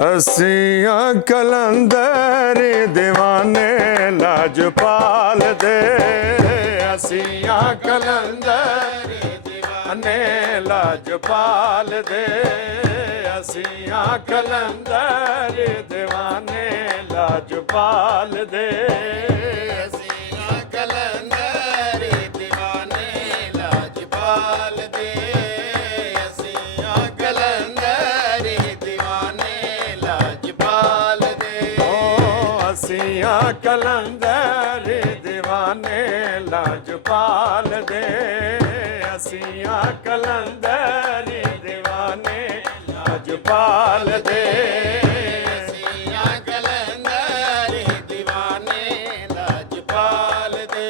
असियां कलंदर दीवाने लाजपाल दे, असियां कलंदर दीवाने लाजपाल दे, असियां कलंदर दीवाने लाजपाल दे, असियां कलंदर दीवाने लाजपाल दे, असियां कलंदर दीवाने लाजपाल दे। असियां कलंदर दीवाने लाजपाल दे, असियां कलंदर दीवाने लाजपाल दे, असियां कलंदर दीवाने लाजपाल दे,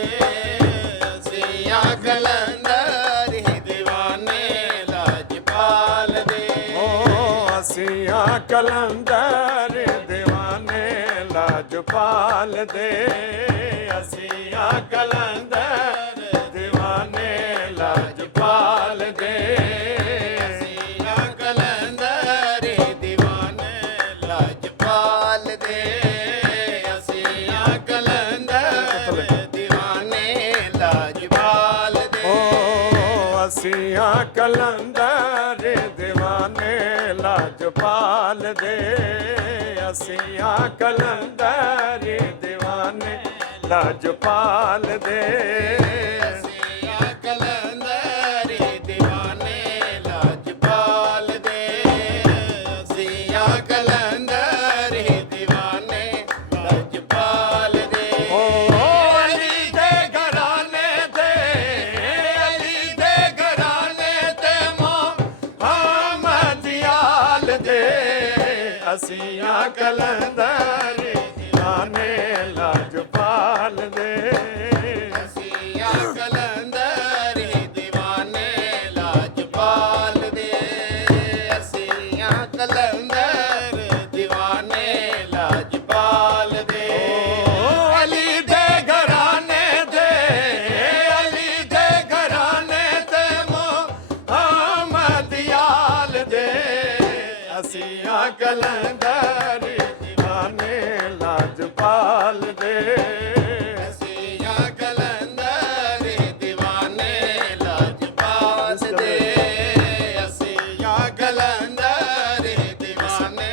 असियां कलंदर दीवाने लाजपाल दे। असियां कलंदर दीवाने लाजपाल दे, असियां कलंदर दीवाने लाजपाल दे, असियां कलंदर दीवाने लाजपाल दे, असियां कलंदर दीवाने लाजपाल दे। असियां कलंदर दीवाने लाजपाल दे, असियां कलंदर दीवाने लाजपाल दे, असियां कलंदर दीवाने लाजपाल दे, असियां कलंदर दीवाने लाजपाल दे। अली दे घराने ते, अली दे घराने ते मोहम्मद याल दे, असियां कलंदर दीवाने लाजपाल दे, असियां कलंदर दीवाने लाजपाल दे, असियां कलंदर दीवाने लाजपाल दे। अली दे घराने ते, अली दे घराने ते मोहम्मद याल दे, असियां कलंदर दीवाने लाजपाल दे, असियां कलंदर दीवाने लाजपाल दे, असियां कलंदर दीवाने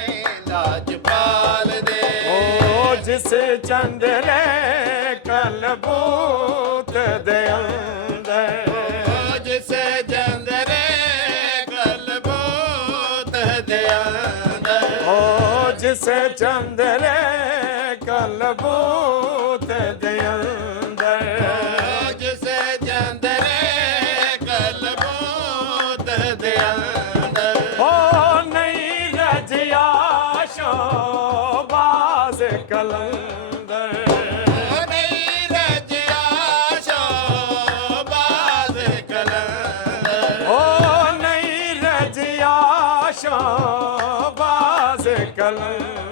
लाजपाल दे। जिस चंदरे कलबूत दे अंदर, जिस चंदरे कलबूत दे अंदर, जिस चंदरे कलबूत दे अंदर, जिस चंदरे कलबूत दे अंदर, नहीं रजिया शोबाज कलंदर, नहीं रजिया शोबाज कलंदर, नहीं रजिया शोबाज कलंदर,